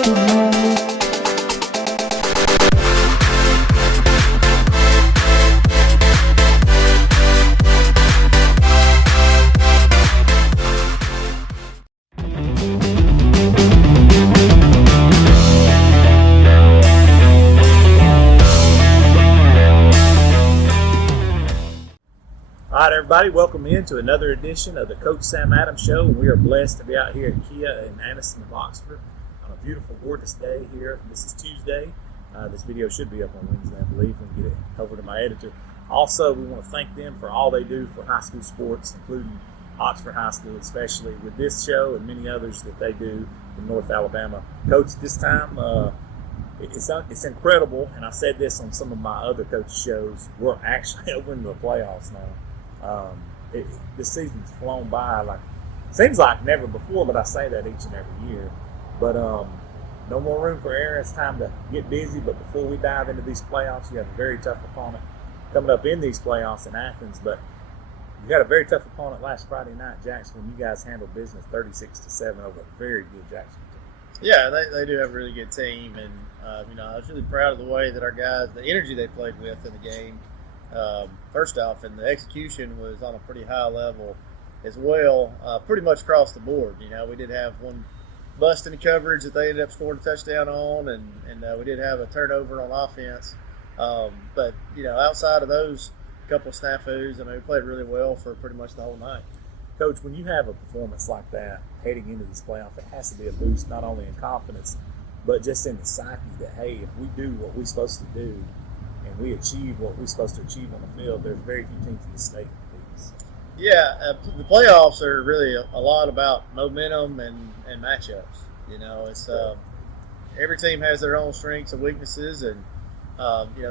All right, everybody, welcome into another edition of the Coach Sam Adams Show. We are blessed to be out here at Kia in Anniston, Oxford, on a beautiful, gorgeous day here. This is Tuesday. This video should be up on Wednesday, I believe, when we get it over to my editor. Also, we want to thank them for all they do for high school sports, including Oxford High School, especially with this show and many others that they do in North Alabama. Coach, this time, it's incredible, and I said this on some of my other coach shows. We're actually over in the playoffs now. This season's flown by seems like never before, but I say that each and every year. But no more room for error. It's time to get busy. But before we dive into these playoffs, you have a very tough opponent coming up in these playoffs in Athens. But you had a very tough opponent last Friday night, Jacksonville. You guys handled business 36-7 over a very good Jacksonville team. Yeah, they do have a really good team, and I was really proud of the way that our guys, the energy they played with in the game. First off, and the execution was on a pretty high level as well, pretty much across the board. We did have one bust in the coverage that they ended up scoring a touchdown on, and we did have a turnover on offense. But outside of those couple of snafus, we played really well for pretty much the whole night. Coach, when you have a performance like that heading into this playoff, it has to be a boost not only in confidence, but just in the psyche that, hey, if we do what we're supposed to do, and we achieve what we're supposed to achieve on the field, there's very few teams in the state that beat us. Yeah, the playoffs are really a lot about momentum and matchups. It's every team has their own strengths and weaknesses, and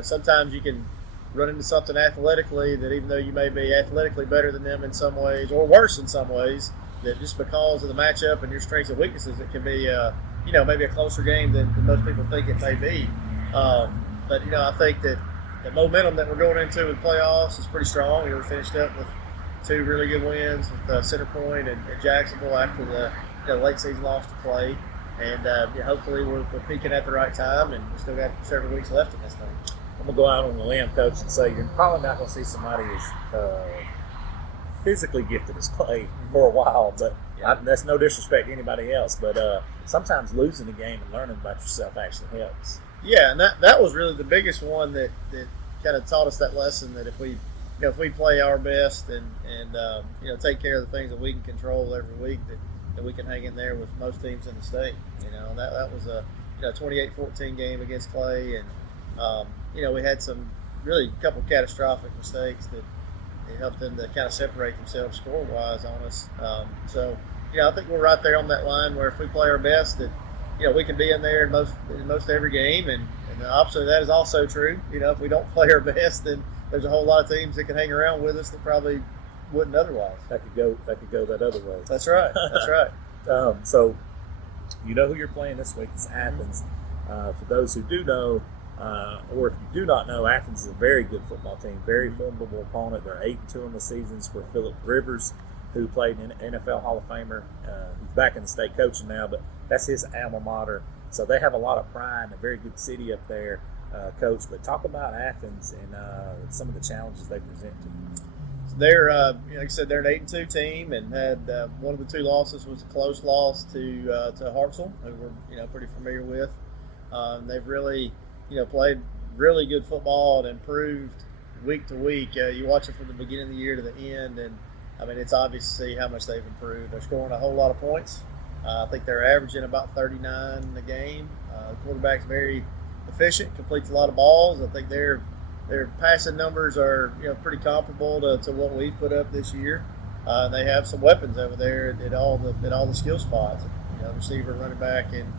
sometimes you can run into something athletically that, even though you may be athletically better than them in some ways, or worse in some ways, that just because of the matchup and your strengths and weaknesses, it can be maybe a closer game than most people think it may be. But I think that the momentum that we're going into with playoffs is pretty strong. We finished up with two really good wins with Center Point and Jacksonville after the late season loss to Clay. And hopefully we're peaking at the right time, and we've still got several weeks left in this thing. I'm going to go out on the limb, Coach, and say you're probably not going to see somebody as physically gifted as Clay for a while, but that's no disrespect to anybody else. But sometimes losing the game and learning about yourself actually helps. Yeah, and that was really the biggest one that kind of taught us that lesson, that if we play our best and take care of the things that we can control every week, that we can hang in there with most teams in the state. That was a 28-14 game against Clay, and we had some really couple catastrophic mistakes that it helped them to kind of separate themselves score-wise on us. So I think we're right there on that line where if we play our best, that we can be in there in most every game, and the opposite of that is also true. If we don't play our best, then there's a whole lot of teams that can hang around with us that probably wouldn't otherwise. That could go that other way. That's right. That's right. So who you're playing this week is Athens. For those who do know, or if you do not know, Athens is a very good football team, very formidable opponent. They're 8-2 in the seasons. Where Phillip Rivers, who played in NFL Hall of Famer, who's back in the state coaching now, but that's his alma mater. So they have a lot of pride in a very good city up there, Coach. But talk about Athens and some of the challenges they present to you. They're, like I said, they're an 8-2 team, and had one of the two losses was a close loss to Hartselle, who we're pretty familiar with. They've really played really good football and improved week to week. You watch it from the beginning of the year to the end, and it's obvious to see how much they've improved. They're scoring a whole lot of points. I think they're averaging about 39 a game. The quarterback's very efficient, completes a lot of balls. I think their passing numbers are pretty comparable to what we've put up this year. They have some weapons over there at all the skill spots. Receiver, running back, and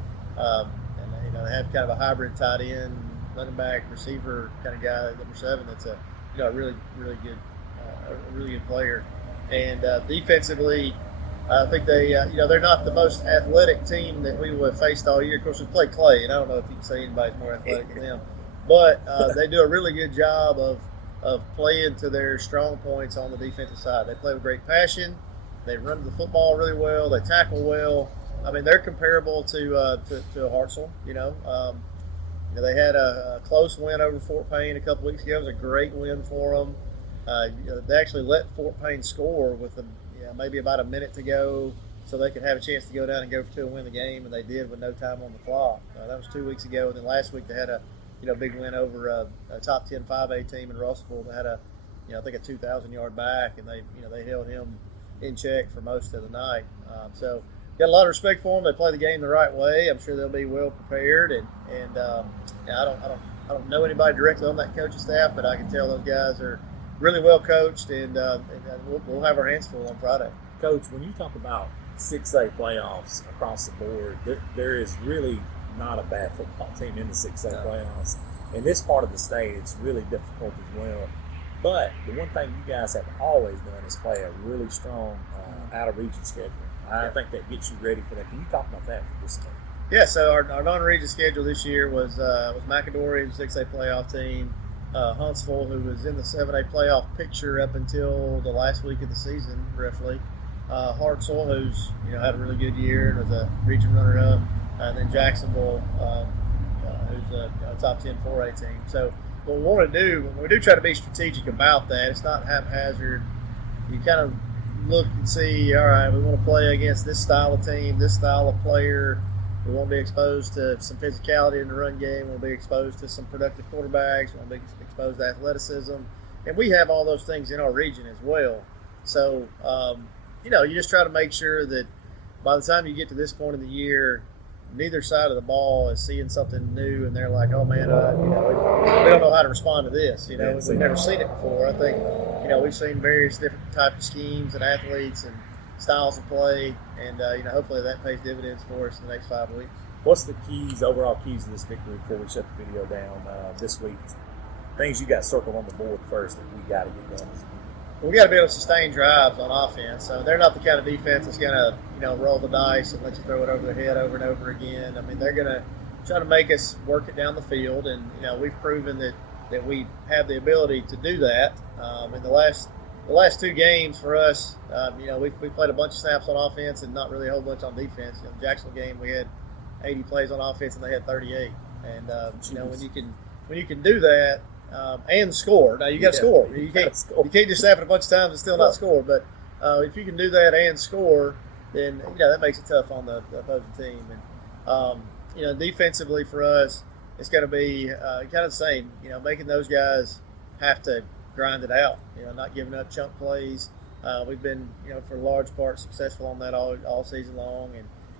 they have kind of a hybrid tight end, running back, receiver kind of guy, number 7. That's a really good player. And defensively, I think they're not the most athletic team that we would have faced all year. Of course, we played Clay, and I don't know if you can say anybody's more athletic than them. But they do a really good job of playing to their strong points on the defensive side. They play with great passion. They run the football really well. They tackle well. I mean, they're comparable to Hartselle. They had a close win over Fort Payne a couple weeks ago. It was a great win for them. They actually let Fort Payne score with maybe about a minute to go, so they could have a chance to go down and go for two and win the game, and they did with no time on the clock. That was 2 weeks ago, and then last week they had a big win over a top 10 5A team in Russellville. They had I think a 2,000-yard back, and they held him in check for most of the night. So got a lot of respect for them. They play the game the right way. I'm sure they'll be well prepared, and I don't know anybody directly on that coaching staff, but I can tell those guys are really well coached, and we'll have our hands full on Friday. Coach, when you talk about 6A playoffs across the board, there is really not a bad football team in the 6A playoffs. In this part of the state, it's really difficult as well. But the one thing you guys have always done is play a really strong out-of-region schedule. I think that gets you ready for that. Can you talk about that for just a minute? Yeah, so our non-region schedule this year was McAdory, the 6A playoff team, Huntsville, who was in the 7A playoff picture up until the last week of the season, roughly. Hartselle, who's had a really good year and was a region runner-up, and then Jacksonville, who's a top 10 4A team. So what we want to do, we do try to be strategic about that. It's not haphazard. You kind of look and see, all right, we want to play against this style of team, this style of player. We want to be exposed to some physicality in the run game. We want to be exposed to some productive quarterbacks. We want to be exposed to athleticism. And we have all those things in our region as well. So, you just try to make sure that by the time you get to this point in the year, neither side of the ball is seeing something new and they're like, oh man, we don't know how to respond to this. We've never seen it before. I think, we've seen various different types of schemes and athletes and styles of play, and hopefully that pays dividends for us in the next 5 weeks. What's the overall keys to this victory before we shut the video down this week? Things you got circled on the board first that we got to get done. We got to be able to sustain drives on offense. So they're not the kind of defense that's going to, roll the dice and let you throw it over their head over and over again. I mean, they're going to try to make us work it down the field, and we've proven that we have the ability to do that. In the last two games for us, we played a bunch of snaps on offense and not really a whole bunch on defense. In the Jacksonville game, we had 80 plays on offense and they had 38. And when you can do that and score, now you got to score. You can't just snap it a bunch of times and still not score. But if you can do that and score, then that makes it tough on the opposing team. And defensively for us, it's going to be kind of the same. Making those guys have to grind it out. Not giving up chunk plays. We've been, for a large part, successful on that all season long,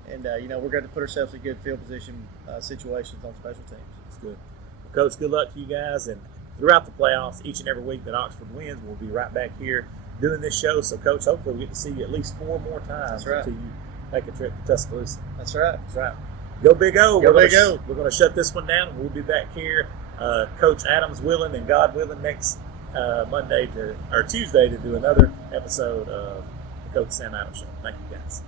and we're going to put ourselves in good field position situations on special teams. That's good. Well, Coach, good luck to you guys, and throughout the playoffs, each and every week that Oxford wins, we'll be right back here doing this show. So, Coach, hopefully we get to see you at least 4 more times until you make a trip to Tuscaloosa. That's right. That's right. Go Big O. Go Big O. We're going to shut this one down, and we'll be back here, Coach Adams willing and God willing, next Tuesday to do another episode of the Coach Sam Adams Show. Thank you, guys.